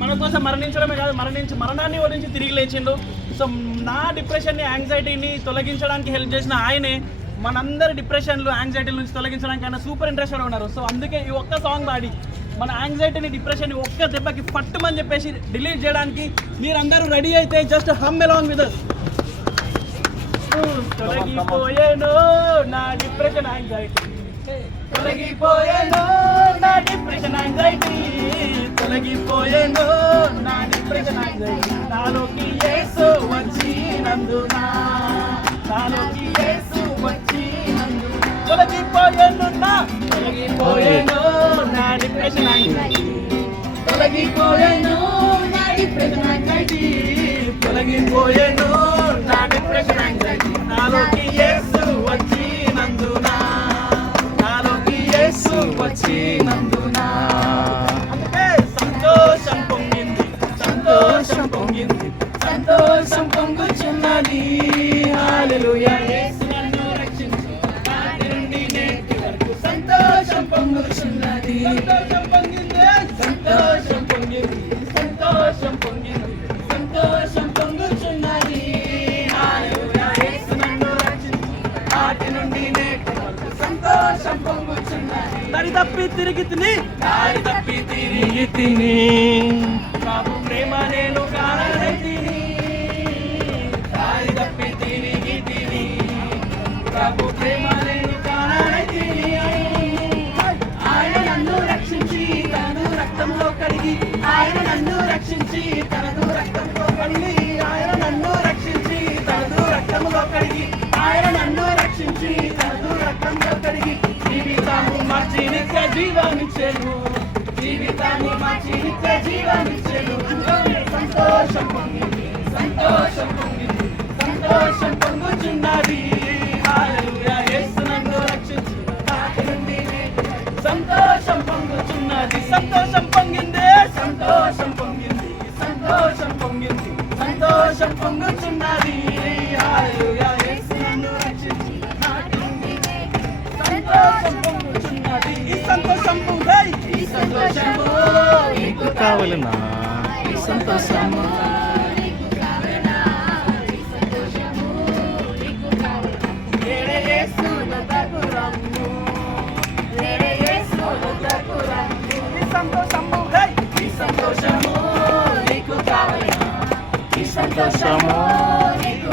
మన కోసం మరణించడమే కాదు, మరణాన్ని ఓడించి తిరిగి లేచిండు. సో నా డిప్రెషన్ని, యాంగ్జైటీని తొలగించడానికి హెల్ప్ చేసిన ఆయనే మనందరి డిప్రెషన్లు, యాంగ్జైటీల నుంచి తొలగించడానికి ఆయన సూపర్ ఇంట్రెస్టెడ్ ఉన్నారు. సో అందుకే ఈ ఒక్క సాంగ్ పాడి మన యాంగ్జైటీని, డిప్రెషన్ని ఒక్క దెబ్బకి పట్టుమని చెప్పేసి డిలీట్ చేయడానికి మీరందరూ రెడీ అయితే just hum along with us. తొలగిపోయేను నా డిప్రెషన్ యాంగ్జైటీ, తొలగిపోయేను నా డిప్రెషన్ యాంగ్జైటీ, తొలగిపోయేను నా డిప్రెషన్ యాంగ్జైటీ. నాలోకి యేసు వచ్చినందున, నాలోకి యేసు వచ్చినందున తొలగిపోయేను నా డిప్రెషన్ యాంగ్జైటీ, తొలగిపోయేను నా డిప్రెషన్ యాంగ్జైటీ, తొలగిపోయేను నా డిప్రెషన్ యాంగ్జైటీ. నాలోకి యేసు వచ్చినందున, నాలోకి యేసు వచ్చినందున అంటే సంతోషం పొంగింది, సంతోషం పొంగింది, సంతోషం పొంగుచున్నది. హల్లెలూయా, యేసు నన్ను రక్షించు, నాటి నుండి నేటి వరకు సంతోషం పొంగుచున్నది. సంతోషం పొంగింది, సంతోషం పొంగింది, సంతోషం పొంగింది, సంతోషం పొంగుచున్నది. హల్లెలూయా, యేసు నన్ను రక్షించు, నాటి నుండి నేటి వరకు సంతోషం పొంగుచున్నది. దారి తప్పి తిరిగి తిని, దారి తప్పి తిరిగి తిని, ప్రభు ప్రేమ నేను కానరైతిని. దారి తప్పి తిరిగి తిని, ప్రభు ప్రేమ నేను కానరైతిని. ఆయన నన్ను రక్షించి తనదు రక్తంలో కడిగి, ఆయన నన్ను రక్షించి తనదు రక్తంలో కడిగి, ఆయన నన్ను రక్షించి తనదు రక్తంలో కడిగి, ఆయన నన్ను రక్షించి తనదు రక్తంలో కడిగి, జీవితాన్ని మార్చి నిత్య జీవాన్నిచ్చెను, జీవితాన్ని మార్చి నిత్య జీవాన్నిచ్చెను. సంతోషం పొంగింది, సంతోషం పొంగింది, సంతోషం పొంగుచున్నది. హల్లెలూయా, యేసు నన్ను రక్షించి నాటి నుండి సంతోషం పొంగుచున్నది. సంతోషం పొంగింది, సంతోషం పొంగింది, సంతోషం పొంగింది, సంతోషం పొంగుచున్నది. హల్లెలూయా, యేసు నన్ను రక్షించి నాటి నుండి సంతోషం పొంగుచున్నది. ఈ సంతోషం పొందే, ఈ సంతోషము నీకు కావలెనా, ఈ సంతోషము నీకు కావలెనా, ఈ సంతోషము నీకు కావలెనా. ఏడే యేసు నొద్దకు రమ్ము, ఏడే యేసు నొద్దకు రమ్ము. ఈ సంతోషము, ఈ సంతోషము నీకు కావలెనా, ఈ సంతోషము నీకు